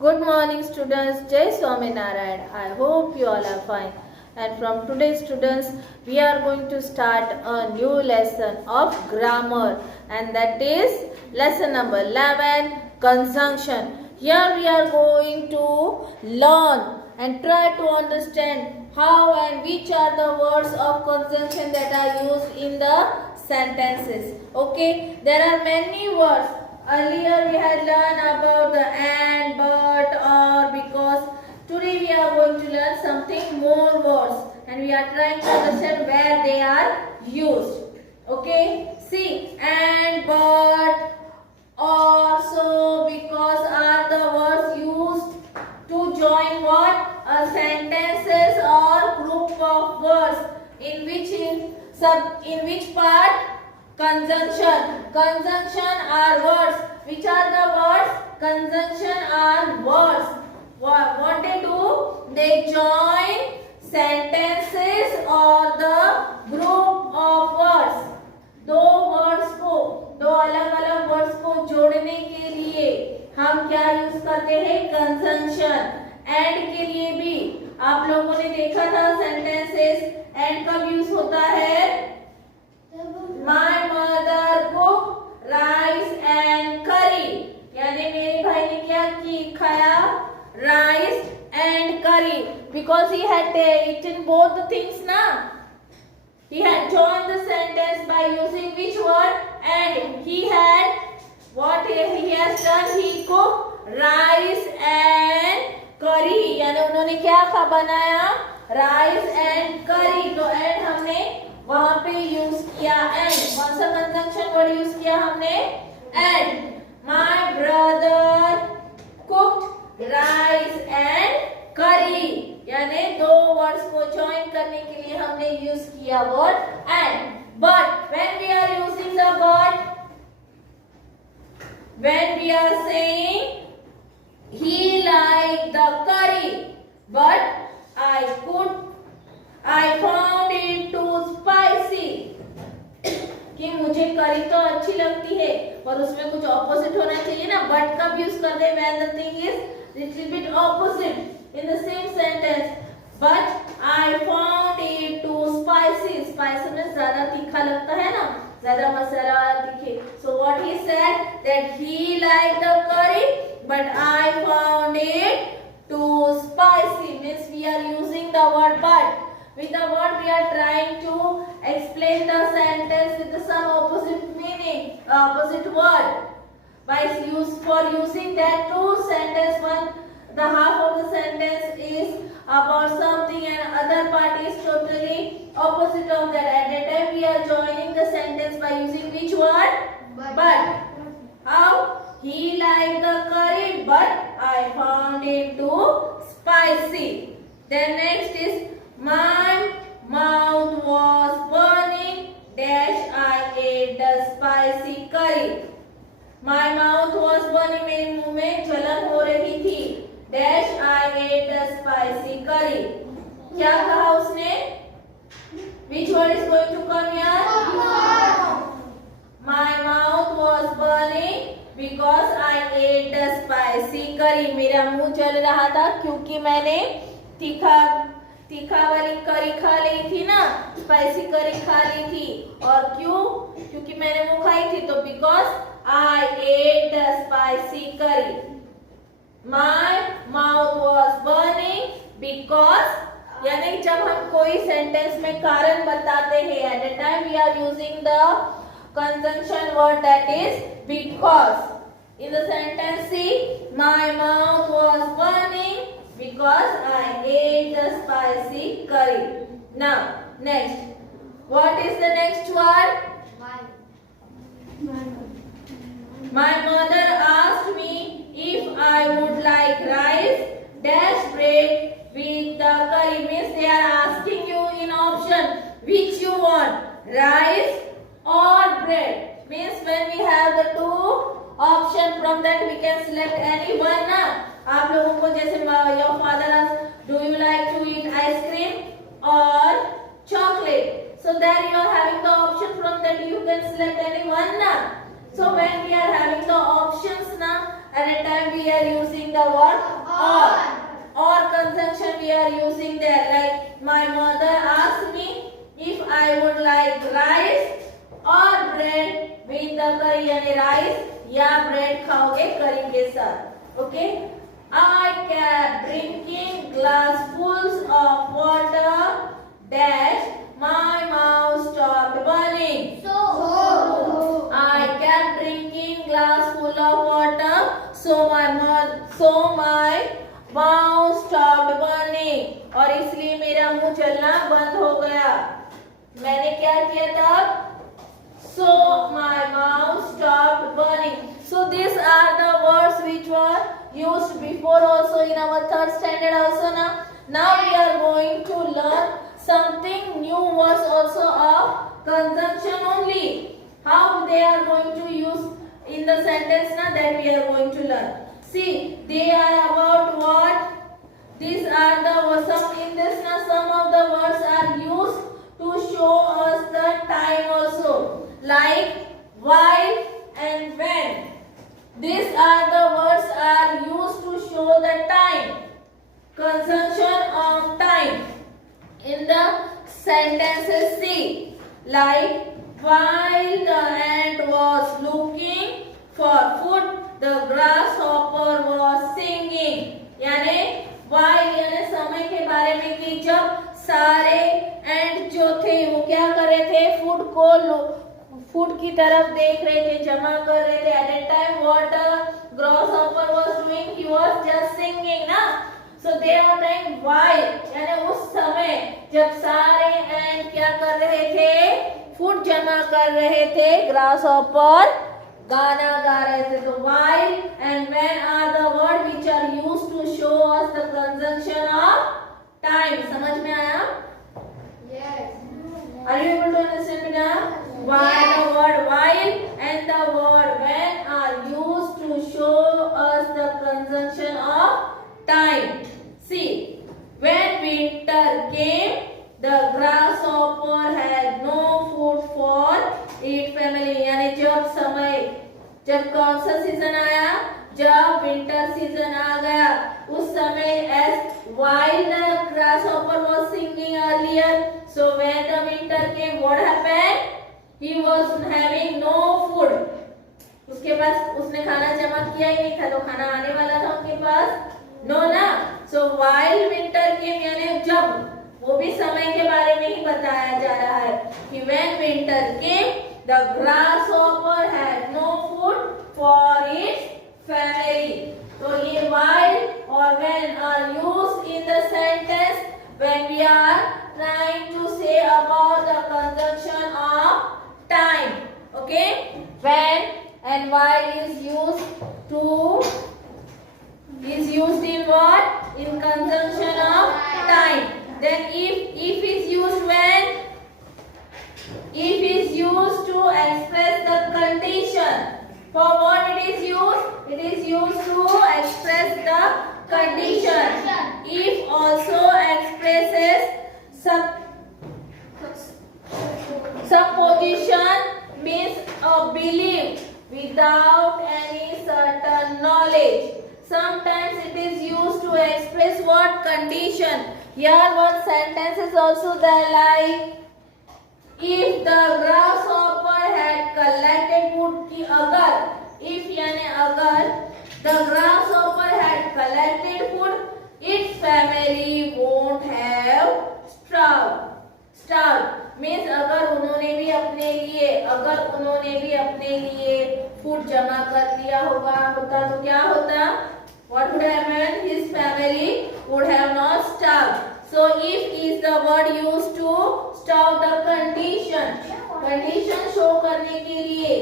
Good morning students, Jai Swaminarayan. I hope you all are fine. And from today students, we are going to start a new lesson of grammar, and that is lesson number 11, conjunction. Here we are going to learn and try to understand how and which are the words of conjunction that are used in the sentences. Okay, there are many words. Earlier we had learned about the and, but, or, because. Today we are going to learn something more words, and we are trying to understand where they are used. Okay, see, and, but, or, so, because are the words used to join what? A sentences or group of words. In which part? Conjunction. Conjunction are words. Which are the words? Conjunction are words. What they do? They join sentences or the group of words. दो अलग अलग words को जोड़ने के लिए हम क्या use करते हैं? कंजंक्शन. एंड के लिए भी आप लोगों ने देखा था सेंटेंसेस एंड कब यूज होता है? My mother cooked rice and curry. यानी मेरे भाई ने क्या खाया? Rice and curry. Because he had eaten both the things na. He had joined the sentence by using which word? And. He had what he has done? He cooked rice and curry. यानी उन्होंने क्या बनाया? Rice and curry. तो and हमने वहां पे use किया and. कौन सा कंजंक्शन वर्ड यूज किया हमने? And. My brother cooked rice and करी. यानी दो वर्ड्स को ज्वाइन करने के लिए हमने यूज किया word and. But when we are using the word, when we are saying he like the curry but I found it too spicy. कि मुझे करी तो अच्छी लगती है और उसमें कुछ ऑपोजिट होना चाहिए ना. बट कब यूज करते हैं? When the thing is little bit opposite in the same sentence. But I found it too spicy. Spicy में ज्यादा तीखा लगता है ना, ज्यादा मसाला तीखे. So what he said that he like the curry but I found it too spicy. Means we are using the word but. With the word we are trying to explain the sentence with some opposite meaning, opposite word. By using that two sentence, one the half of the sentence is about something and other part is totally opposite of that. At that time we are joining the sentence by using which word? But. How? He liked the curry but I found it too spicy. Then next is my mouth was burning dash I ate the spicy curry. My mouth was burning. मेरे मुंह में जलन हो रही थी. dash I ate the spicy curry. क्या कहा उसने? Which word is going to come here? My mouth was burning because I ate the spicy curry. मेरा मुंह जल रहा था क्योंकि मैंने तीखा वाली करी खा ली थी ना, स्पाइसी करी खा ली थी. और क्यों? क्योंकि मैंने वो खाई थी. तो because I ate the spicy curry. My mouth was burning because. यानी जब हम कोई सेंटेंस में कारण बताते हैं, at the time we are using the conjunction word that is because. In the sentence see, my mouth was burning because I ate the spicy curry. Now, next. What is the next word? My mother asked me if I would like rice dash bread with the curry. Means they are asking you in option which you want, rice or bread. Means when we have the two option, from that we can select any one na. आप लोगों को जैसे your father asks, do you like to eat ice cream or chocolate? So there you are having the option, from that you can select any one na. So when we are having the options na, at a time we are using the word or. Or conjunction we are using there, like my mother asked me if I would like rice or bread with the curry, यानी rice या bread खाओगे curry के साथ. Okay. I kept drinking glassfuls of water dash my mouth stopped burning. So I kept drinking glassful of water, so my mouth stopped burning, और इसलिए मेरा मुंह चलना बंद हो गया. मैंने क्या किया तब? So my mouth stopped burning. So these are the words which were used before also in our third standard also. Now we are going to learn something new words also of conjunction only. How they are going to use in the sentence that we are going to learn. See, they are about what? These are the some in this some of the words are used to show us the time also, like while and when. These are the words are used to show the time, conjunction of time in the sentences. See, like while the ant was looking for food, the grasshopper was singing. यानी while यानी समय के बारे में कि जब सारे एंट जो थे वो क्या कर रहे थे? फूड की तरफ देख रहे थे, जमा कर रहे थे. At that time what grasshopper was doing? He was just singing ना. So they are saying while यानी उस समय जब सारे एंट क्या कर रहे थे? फूड जमा कर रहे थे, grasshopper गाना गा रहे थे. तो while and when are the word which are used to show us the conjunction of time. समझ में आया? yes. Are you able to understand me now? Why the word while and the word when are used to show us the conjunction of time. See, when winter came, the grasshopper had no food for its family. यानी जब कौन सा season आया? जब winter season आ गया, उस समय as while the grasshopper was singing earlier, so when the winter came, what happened? He was having no food. उसके पास उसने खाना जमा किया ही नहीं था, तो खाना आने वाला था उनके पास? No ना. So while winter came यानी जब, वो भी समय के बारे में ही बताया जा रहा है कि when winter came, the grasshopper had no food for its family. So ये while or when are used in the sentence when we are trying to say about the conjunction of time. Okay? When and while is used in what? In conjunction of time. Then if is used when? If is used to express the condition. For what it is used? It is used to express the condition. If also expresses supposition, means a belief without any certain knowledge. Sometimes it is used to express what? Condition. Here one sentence is also there, like if the grasshopper had collected food. कि अगर, if यानी अगर the grasshopper had collected food, its family won't have starved. Means अगर उन्होंने भी अपने लिए food जमा कर लिया होता तो क्या होता? What would happen? His family would have not starved. So if is the word used to starve the condition show करने के लिए,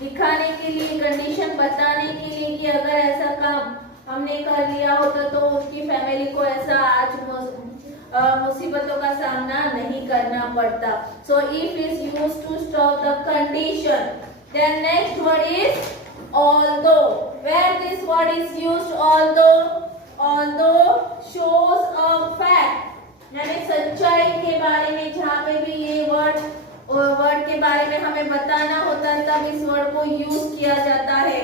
दिखाने के लिए, कंडीशन बताने के लिए कि अगर ऐसा काम हमने कर लिया होता तो उसकी फैमिली को ऐसा आज मुसीबतों का सामना नहीं करना पड़ता. So if is used to stop the condition. Then next word is although. Where this word is used? Although shows a fact. यानी सच्चाई के बारे में जहाँ पे भी ये वर्ड के बारे में हमें बताना होता है तब इस वर्ड को यूज किया जाता है.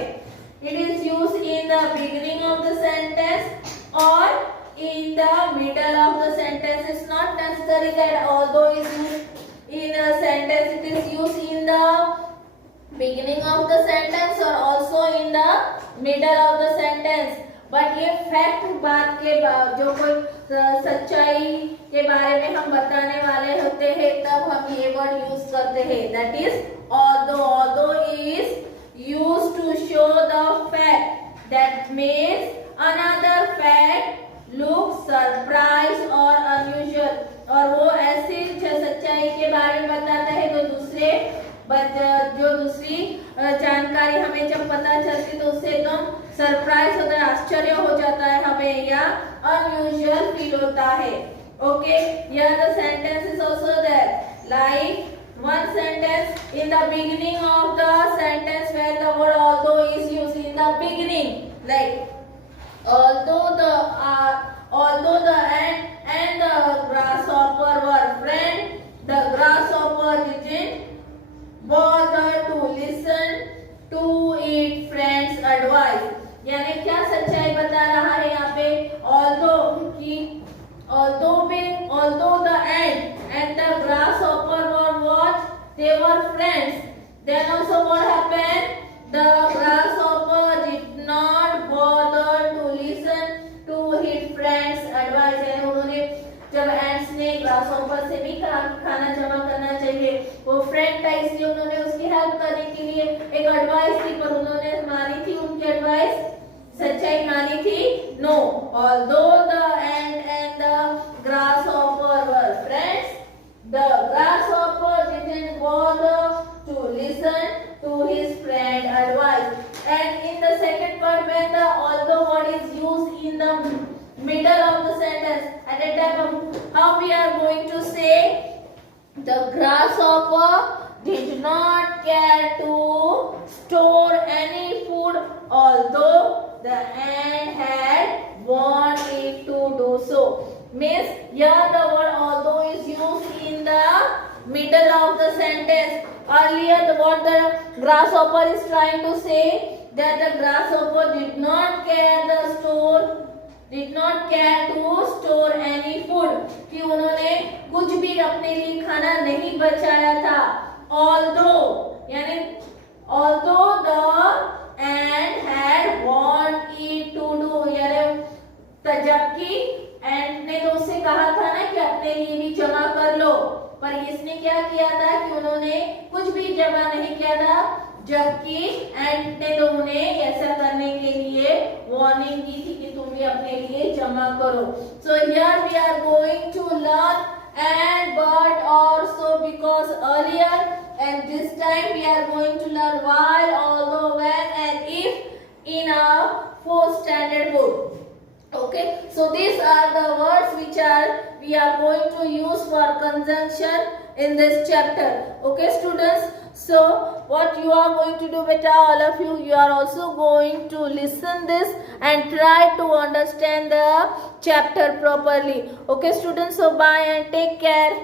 It is used in the beginning of the sentence or in the middle of the sentence. It's not necessary that although is used in a sentence, it is used in the beginning of the sentence or also in the middle of the sentence. But ये fact बात के जो कोई सच्चाई के बारे में हम बताने वाले होते हैं तब हम ये वर्ड यूज करते हैं. That is although is used to show the fact that makes another fact look surprise or unusual. और वो ऐसी सच्चाई के बारे में बताता है तो दूसरे जो दूसरी जानकारी हमें जब पता चलती तो उससे एकदम सरप्राइज होता है, आश्चर्य हो जाता है हमें या अनयूजुअल फील होता है. Okay, here the sentence is also there like one sentence in the beginning of the sentence where the word although is used in the beginning, like although the ant and the grasshopper were friends, the grasshopper didn't bother to listen to its friend's advice. यानी क्या सच्चाई बता रहा है यहाँ पे? although the ant and the grasshopper were what? They were friends. Then also what happened? The grasshopper did not bother to listen to his friend's advice. यानी उन्होंने जब एंट्स ने ग्रासहॉपर से भी खाना जमा करना चाहिए, वो फ्रेंड था इसलिए उन्होंने उसकी हेल्प करने के लिए एक एडवाइस थी, पर उन्होंने मानी थी उनकी एडवाइस? सच्चाई मानी थी? No. although the ant and the grasshopper were friends, the grasshopper didn't bother to listen to his friend advice. And in the second part, when the although word is used in the middle of the sentence, at that time how we are going to say? The grasshopper did not care to store any food although the ant had warned it to do so. Means here the word although is used in the middle of the sentence. Earlier what the grasshopper is trying to say, that the grasshopper did not care to store any food, कि उन्होंने कुछ भी अपने लिए खाना नहीं बचाया था. although the ant had warned it to do, यानी जबकि एंट ने तो उससे कहा था ना कि अपने लिए भी जमा कर लो, पर इसने क्या किया था कि उन्होंने कुछ भी जमा नहीं किया था, जबकि एंट ने तो उन्हें ऐसा करने के लिए वार्निंग दी थी कि तुम भी अपने लिए जमा करो. So here we are going to learn and but also because earlier and this time we are going to learn while, although, when and if in our 4th standard book. Okay, so these are the words which we are going to use for conjunction in this chapter. Okay students, so what you are going to do, beta, all of you are also going to listen this and try to understand the chapter properly. Okay students, so bye and take care.